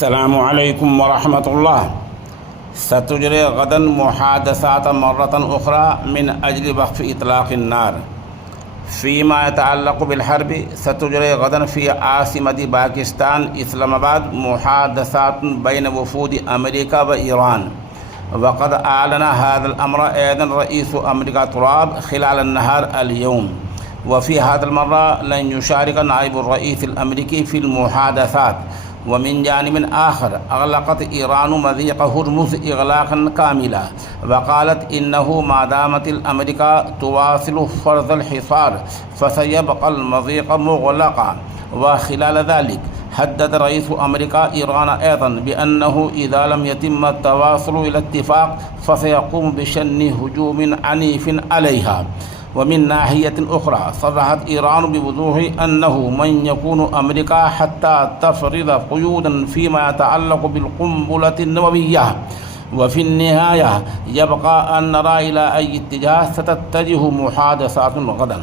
अस्सलामु अलैकुम वरहमतुल्लाह। सतुजरे गदन मुहादसात मर्रतन उखरा मिन अजल वक़्फ़ इतलाक़ अन्नार फ़ीमा यतअल्लक़ु बिलहर्बि। सतुजरे गदन फ़ी आसिमति पाकिस्तान इस्लामाबाद मुहादसात बैन वफ़ूद अमेरिका व ईरान। वक़द आलना हाज़ल अम्र ऐदन रईस अमेरिका तुराब खिलाल नहार अल-यौम वफ़ी हाज़ल मर्रा लन युशारिक नाइबुर रईस अल-अमरीकी फ़िल मुहादसात व मिन जानिबिन आखर अग़लक़त ईरान मज़ीक़ हुर्मुज़ इग़लाक़न कामिला वक़ालत इन्नहु मादामतिल अमेरिका तुवासिलु फ़र्ज़ल हिसार फ़सयबक़ल मज़ीक़ मुग़लक़ा। व खिलाल ज़ालिक हद्दद रईस अमेरिका ईरान ऐज़न बिअन्नहु इज़ा लम यतिम्म तवासुलु इला इत्तिफ़ाक़ फ़सयक़ूमु बिशन्नि हुजूमिन अनीफ़िन अलैहा। वमिन नाहियतिन उखरा सरहत ईरान बिवुज़ूहि अन्नहु मन यकूनु अमेरिका हत्ता तफ़रिज़ क़ुयूदन फ़ीमा यतअल्लक़ु बिलक़ुम्बुलति नवविय्या व फ़िन्निहाया यबक़ा अन नरा इला अय्यि इत्तिजाह सतत्तजिहु मुहादसातुन गदन।